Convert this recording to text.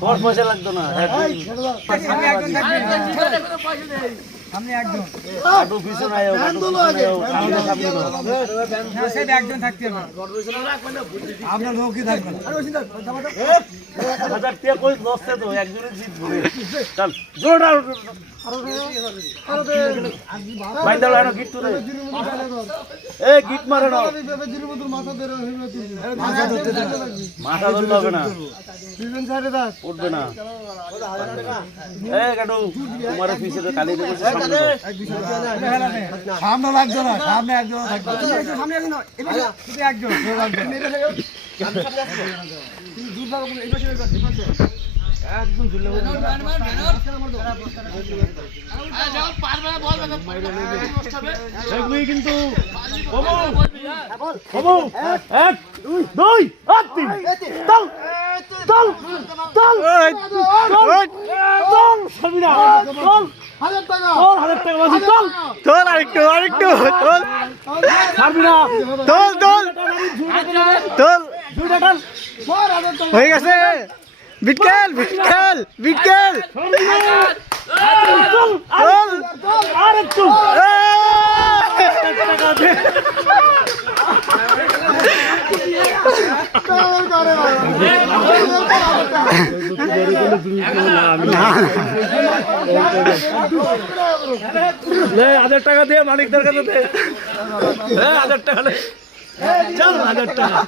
তোর পয়সা লাগতো না একজন থাকতে হবে আপনার লোকই থাকবে তো একজনের জিতবো চল জোরটা গিট মারে না মাথা ধরলে হবে না উঠবে না তোমার পিছিয়ে কালি সামনে লাগছে না সামনে একজন থাকবে একজন একদম কিন্তু হয়ে গেছে বিটকেল বিটকেল বিটকেল হাজার টাকা দিয়ে মালিকদের কাছে দে 1000 টাকা চল 1000 টাকা